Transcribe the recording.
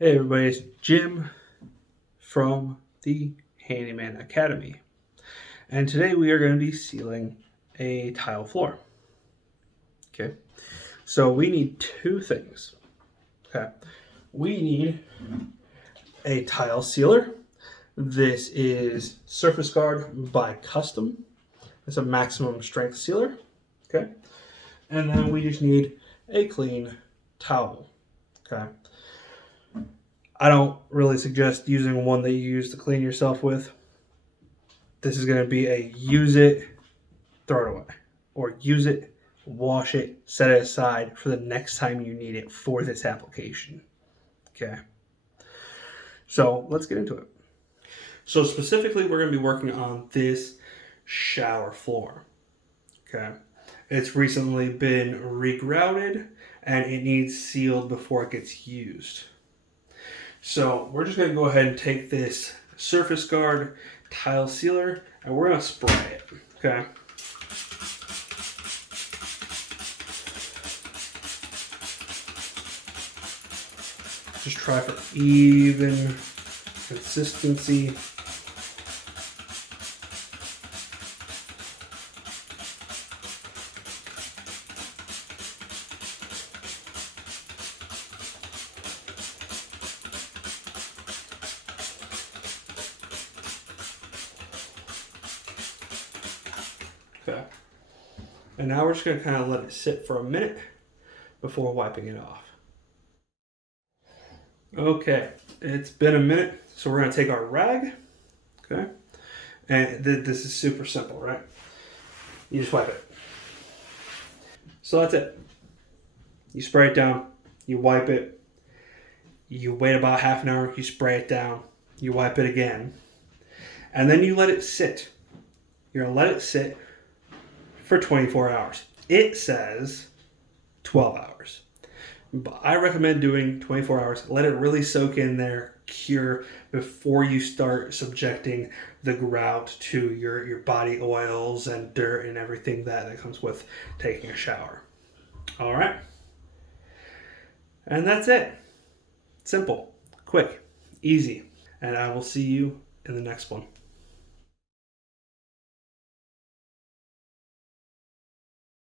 Hey everybody, it's Jim from the Handyman Academy. And today we are going to be sealing a tile floor. Okay, so we need two things. Okay, we need a tile sealer. This is Surface Guard by Custom. It's a maximum strength sealer. Okay, and then we just need a clean towel. Okay, I don't really suggest using one that you use to clean yourself with. This is going to be a use it, throw it away, or use it, wash it, set it aside for the next time you need it for this application. Okay, so let's get into it. So specifically, we're going to be working on this shower floor. Okay, it's recently been regrouted and it needs sealed before it gets used. So we're just going to go ahead and take this Surface Guard tile sealer and we're going to spray it. Okay. Just try for even consistency. Okay. And now we're just going to kind of let it sit for a minute before wiping it off. Okay, it's been a minute, so we're going to take our rag, okay, and this is super simple, right? You just wipe it. So that's it. You spray it down, you wipe it, you wait about half an hour, you spray it down, you wipe it again, and then you let it sit. You're going to let it sit for 24 hours. It says 12 hours. But I recommend doing 24 hours. Let it really soak in there, cure before you start subjecting the grout to your body oils and dirt and everything that comes with taking a shower. All right. And that's it. Simple, quick, easy. And I will see you in the next one.